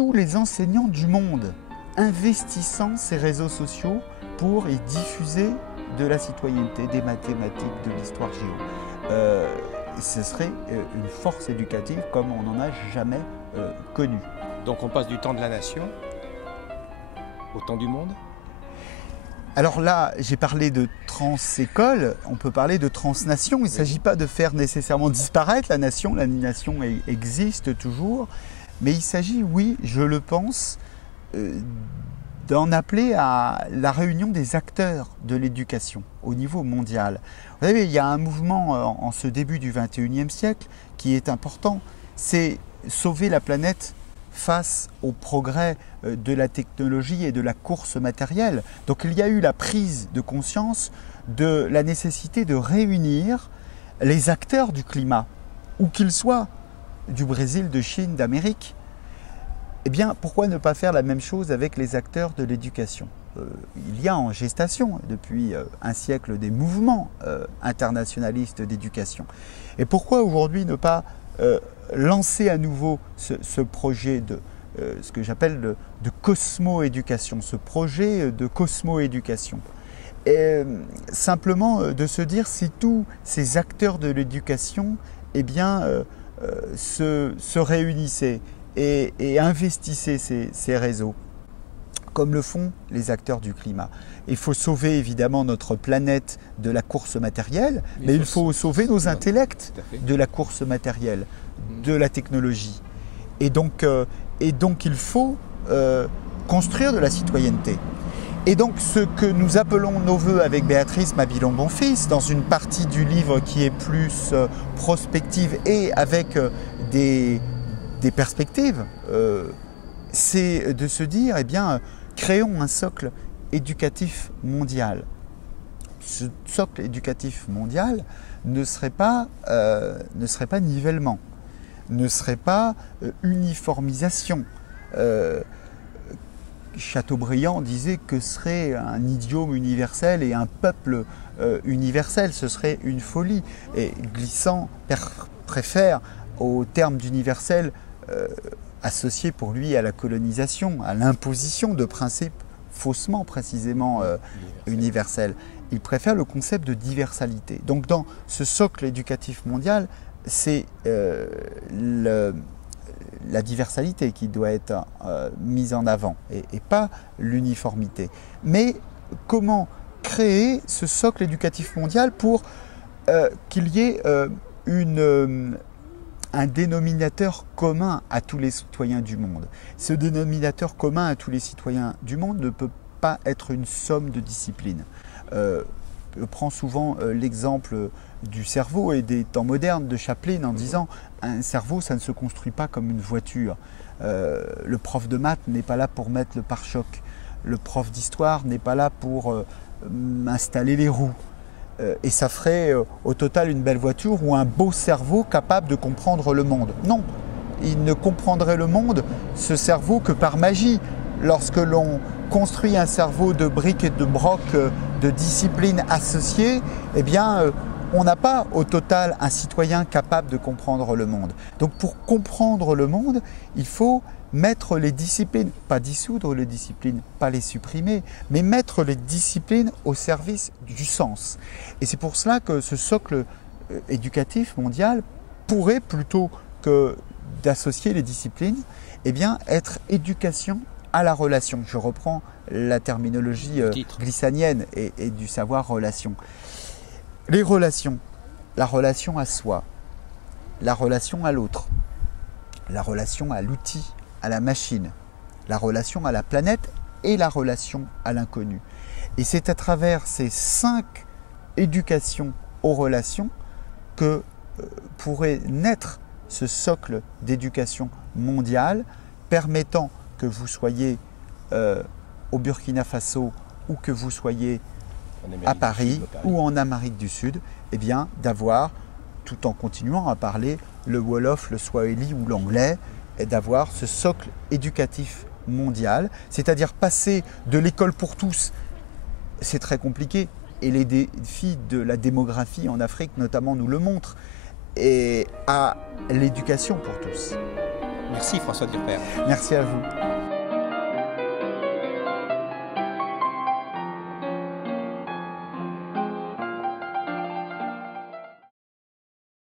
tous les enseignants du monde investissant ces réseaux sociaux pour y diffuser de la citoyenneté, des mathématiques, de l'histoire géo. Ce serait une force éducative comme on n'en a jamais connue. Donc on passe du temps de la nation au temps du monde? Alors là, j'ai parlé de trans-école, on peut parler de transnation. Il ne s'agit pas de faire nécessairement disparaître la nation existe toujours, mais il s'agit, oui, je le pense, d'en appeler à la réunion des acteurs de l'éducation au niveau mondial. Vous savez, il y a un mouvement en ce début du XXIe siècle qui est important, c'est sauver la planète face au progrès de la technologie et de la course matérielle. Donc il y a eu la prise de conscience de la nécessité de réunir les acteurs du climat, où qu'ils soient du Brésil, de Chine, d'Amérique. Eh bien, pourquoi ne pas faire la même chose avec les acteurs de l'éducation? Il y a en gestation depuis un siècle des mouvements internationalistes d'éducation. Et pourquoi aujourd'hui ne pas lancer à nouveau ce projet de ce que j'appelle de cosmo-éducation, ce projet de cosmo-éducation. Et simplement de se dire si tous ces acteurs de l'éducation eh bien, se réunissaient et investissaient ces réseaux, comme le font les acteurs du climat. Il faut sauver évidemment notre planète de la course matérielle, mais il faut sauver nos intellects de la course matérielle, de la technologie. Et donc il faut construire de la citoyenneté. Et donc ce que nous appelons nos voeux avec Béatrice Mabilon-Bonfils, dans une partie du livre qui est plus prospective et avec des perspectives, c'est de se dire, eh bien, créons un socle éducatif mondial. Ce socle éducatif mondial ne serait pas nivellement, ne serait pas uniformisation. Chateaubriand disait que serait un idiome universel et un peuple universel, ce serait une folie. Et Glissant préfère au terme d'universel associé pour lui à la colonisation, à l'imposition de principes faussement précisément universels. Il préfère le concept de diversalité. Donc dans ce socle éducatif mondial, c'est la diversalité qui doit être mise en avant et pas l'uniformité. Mais comment créer ce socle éducatif mondial pour qu'il y ait un dénominateur commun à tous les citoyens du monde. Ce dénominateur commun à tous les citoyens du monde ne peut pas être une somme de disciplines. Je prends souvent l'exemple du cerveau et des temps modernes de Chaplin en disant un cerveau, ça ne se construit pas comme une voiture. Le prof de maths n'est pas là pour mettre le pare-choc. Le prof d'histoire n'est pas là pour installer les roues. Et ça ferait au total une belle voiture ou un beau cerveau capable de comprendre le monde. Non, il ne comprendrait le monde, ce cerveau, que par magie. Lorsque l'on construit un cerveau de briques et de brocs, de disciplines associées, eh bien, on n'a pas au total un citoyen capable de comprendre le monde. Donc pour comprendre le monde, il faut mettre les disciplines, pas dissoudre les disciplines, pas les supprimer, mais mettre les disciplines au service du sens. Et c'est pour cela que ce socle éducatif mondial pourrait, plutôt que d'associer les disciplines, eh bien, être éducation à la relation. Je reprends la terminologie glissanienne et du savoir relation. Les relations, la relation à soi, la relation à l'autre, la relation à l'outil, à la machine, la relation à la planète et la relation à l'inconnu. Et c'est à travers ces 5 éducations aux relations que pourrait naître ce socle d'éducation mondiale permettant que vous soyez au Burkina Faso ou que vous soyez à Paris ou en Amérique du Sud, eh bien d'avoir, tout en continuant à parler le Wolof, le Swahili ou l'anglais, et d'avoir ce socle éducatif mondial, c'est-à-dire passer de l'école pour tous, c'est très compliqué, et les défis de la démographie en Afrique notamment nous le montrent, et à l'éducation pour tous. Merci François Durper. Merci à vous.